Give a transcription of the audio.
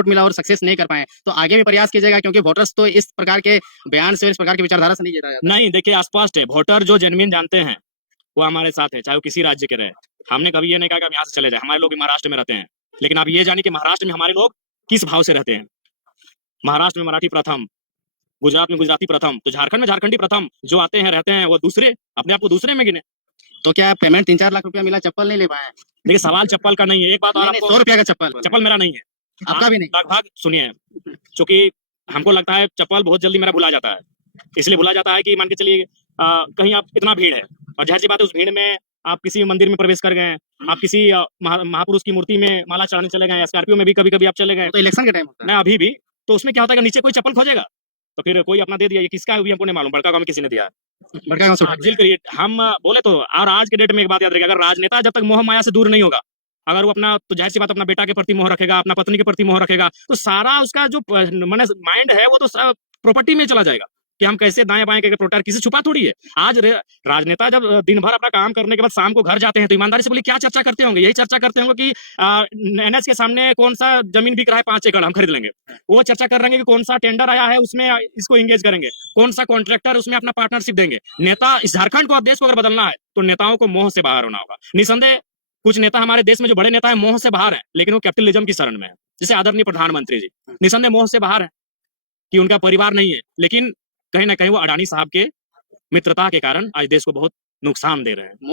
Vote मिला और success नहीं कर पाए, तो आगे भी प्रयास कीजिएगा, क्योंकि वोटर्स तो इस प्रकार के बयान से, इस प्रकार की विचारधारा से नहीं जीता जाता। नहीं, देखिए स्पष्ट है, वोटर जो जेन्युइन जानते हैं वो हमारे साथ है, चाहे वो किसी राज्य के रहे। हमने कभी ये नहीं कहा कि हम यहाँ से चले जाए, हमारे लोग महाराष्ट्र में रहते हैं, लेकिन आप ये जानिए कि महाराष्ट्र में हमारे लोग किस भाव से रहते हैं। महाराष्ट्र में मराठी प्रथम, गुजरात में गुजराती प्रथम, तो झारखंड में झारखंडी प्रथम। जो आते हैं रहते हैं वो दूसरे, अपने आप को दूसरे में गिने। तो क्या पेमेंट 3-4 लाख रुपया मिला, चप्पल नहीं ले पाए? देखिए सवाल चप्पल का नहीं है, एक बात और आपको, 100 रुपया का चप्पल? चप्पल मेरा नहीं है, आपका भी नहीं? लगभग सुनिए, क्योंकि हमको लगता है चप्पल बहुत जल्दी मेरा भुला जाता है, इसलिए भुला जाता है कि मान के चलिए कहीं आप इतना भीड़ है, और जाहिर सी बात है उस भीड़ में आप किसी मंदिर में प्रवेश कर गए, आप किसी महापुरुष की मूर्ति में माला चढ़ाने चले गए, स्कॉर्पियो में भी कभी कभी आप चले गए, तो इलेक्शन के टाइम होता है ना अभी भी, तो उसमें क्या होता है, नीचे कोई चप्पल खोजेगा, तो फिर कोई अपना दे दिया, ये किसका है भी हमको नहीं मालूम, बड़का गांव में किसी ने दिया। बड़का गांव से उठा जिल करिए, हम बोले तो, और आज के डेट में एक बात याद रखिए, अगर राजनेता जब तक मोह माया से दूर नहीं होगा, अगर वो अपना, तो जाहिर सी बात अपना बेटा के प्रति मोह रखेगा, अपना पत्नी के प्रति मोह रखेगा, तो सारा उसका जो माने माइंड है वो तो प्रॉपर्टी में चला जाएगा कि हम कैसे दाएं बाएं करके प्रोटेक्ट, किसी छुपा थोड़ी है। आज राजनेता जब दिन भर अपना काम करने के बाद शाम को घर जाते हैं, तो ईमानदारी से बोलिए क्या चर्चा करते होंगे? यही चर्चा करते होंगे कि एनएच के सामने कौन सा जमीन बिक रहा है 5 एकड़, हम खरीद लेंगे। वो चर्चा कर रहे हैं कि कौन सा टेंडर आया है उसमें इसको एंगेज करेंगे, कौन सा कॉन्ट्रैक्टर उसमें अपना पार्टनरशिप देंगे। नेता, इस झारखंड को, देश को अगर बदलना है तो नेताओं को मोह से बाहर होना होगा। निसंदेह कुछ नेता हमारे देश में जो बड़े नेता है मोह से बाहर है, लेकिन वो कैपिटलिज्म की शरण में है, जैसे आदरणीय प्रधानमंत्री जी निसंदेह मोह से बाहर है कि उनका परिवार नहीं है, लेकिन कहीं ना कहीं वो अडानी साहब के मित्रता के कारण आज देश को बहुत नुकसान दे रहे हैं।